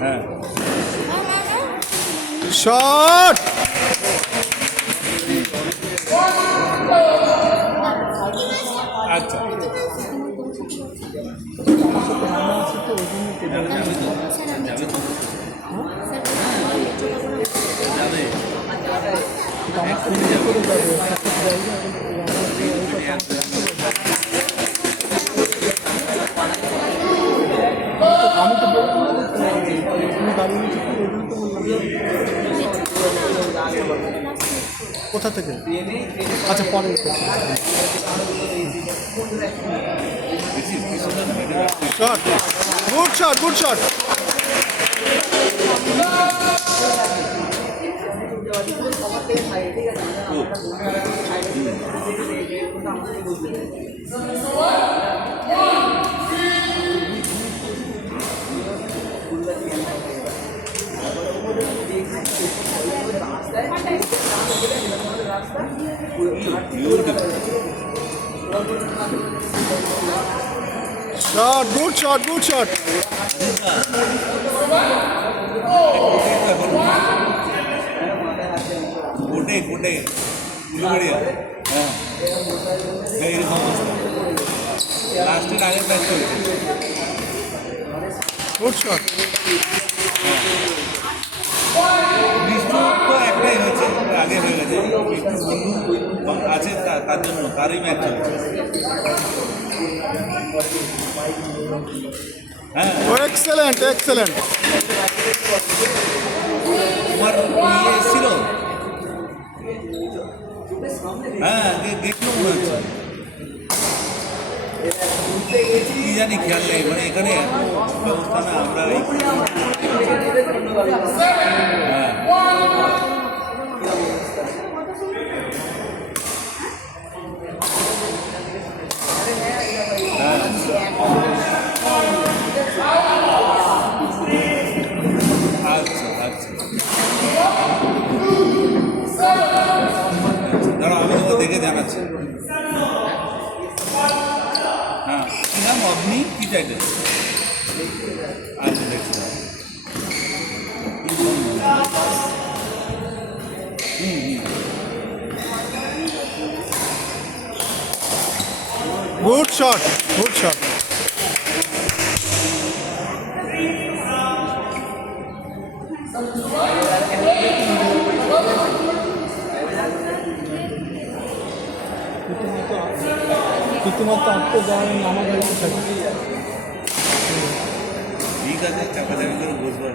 হ্যাঁ শট আচ্ছা কোথা থেকে? আচ্ছা পরে shot good shot good shot shot good shot good shot কোটে কোটে উলুবাড়িয়া হ্যাঁ এইরকম অবস্থা লাস্টের আগের ম্যাচটা গুড শট বিষ্ণু তো একটাই হয়েছে আগে হয়ে গেছে বিষ্ণু বন্ধু আছে তার জন্য তারই ম্যাচ চলছে হ্যাঁ এক্সেলেন্ট এক্সেলেন্ট তোমার ইয়ে এসেছিল হ্যাঁ দেখলো মনে হচ্ছে কি জানি খেয়াল নেই মানে এখানে ব্যবস্থা না আমরা আচ্ছা আচ্ছা দাঁড়া আমি তোমাকে দেখে জানাচ্ছি হ্যাঁ কি নাম অগ্নি কি টাইটেল আচ্ছা দেখছি গুড শট গুড শট রীতিমতো আত্মদান আমাদের ঠিক আছে চাপা চাপি করে বসবার